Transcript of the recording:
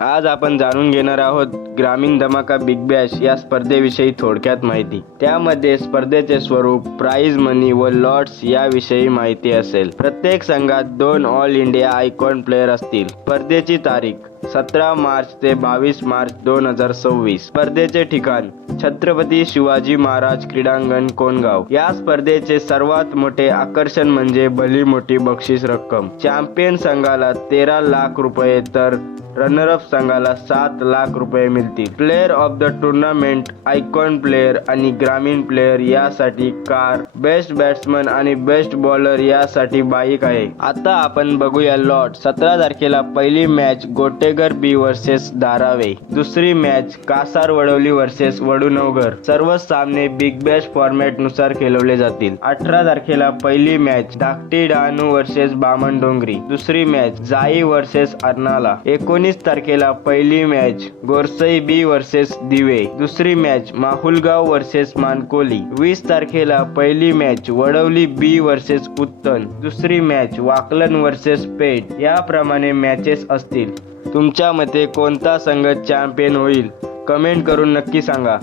आज आपण जाणून घेणार आहोत ग्रामीण धमाका बिग बॅश या स्पर्धेविषयी थोडक्यात माहिती। त्यामध्ये स्पर्धेचे स्वरूप, प्राइज मनी व लॉट्स याविषयी माहिती असेल। प्रत्येक संघात 2 ऑल इंडिया आयकॉन प्लेयर असतील। स्पर्धेची तारीख 17 मार्च ते 22 मार्च 2026। स्पर्धेचे ठिकाण छत्रपती शिवाजी महाराज क्रीडांगण कोणगाव। या स्पर्धेचे सर्वात मोठे आकर्षण म्हणजे भली मोठी बक्षीस रक्कम। चॅम्पियन संघाला 13 लाख रुपये तर रनरअप संघाला 7 लाख रुपये मिळतील। Player of the tournament, icon player आणि ग्रामीण प्लेयर यासाठी कार, बेस्ट बॅट्समन आणि बेस्ट बॉलर यासाठी बाईक आहे। आता आपण बघूया लॉट। 17 तारखेला पहिली मॅच गोटेगर बी वर्सेस धारावे, दुसरी मॅच कासार वडवली वर्सेस वडूनवघर। सर्व सामने बिग बॅश फॉर्मॅट नुसार खेळवले जातील। 18 तारखेला पहिली मॅच धाकटी डहाणू वर्सेस बामणडोंगरी, दुसरी मॅच जाई वर्सेस अर्नाला। 19 तारखेला पहिली मॅच गोरसई बी वर्सेस दिवे, दुसरी मॅच माहुलगाव वर्सेस मानकोली। 20 तारखेला पहिली मॅच वडवली बी वर्सेस उत्तन, दुसरी मॅच वाकलन वर्सेस पेठ। याप्रमाणे मॅचेस असतील। तुमच्या मते कोणता संघ चॅम्पियन होईल? कमेंट करून नक्की सांगा।